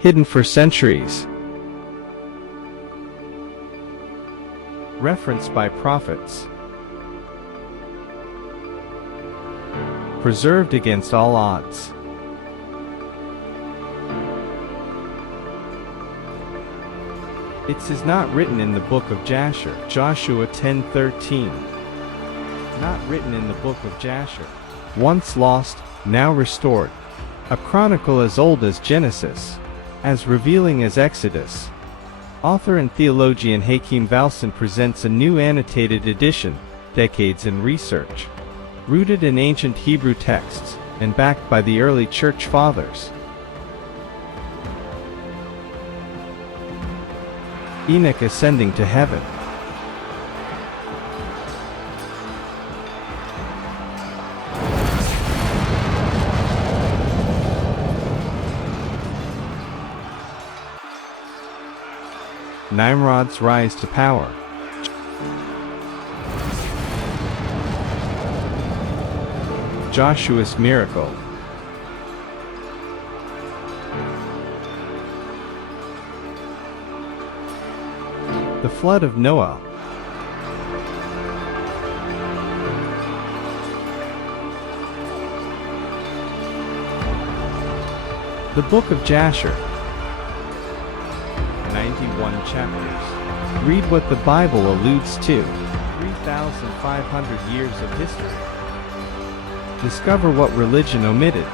hidden for centuries. Referenced by prophets. Preserved against all odds. It is not written in the book of Jachè, Joshua 10:13. Not written in the book of Jachè. Once lost, now restored. A chronicle as old as Genesis, as revealing as Exodus. Author and theologian Hakeem Valcin presents a new annotated edition, decades in research. Rooted in ancient Hebrew texts, and backed by the early church fathers. Enoch ascending to heaven. Nimrod's rise to power. Joshua's miracle. The flood of Noah. The book of Jachè. 91 chapters. Read what the Bible alludes to. 3,500 years of history. Discover what religion omitted.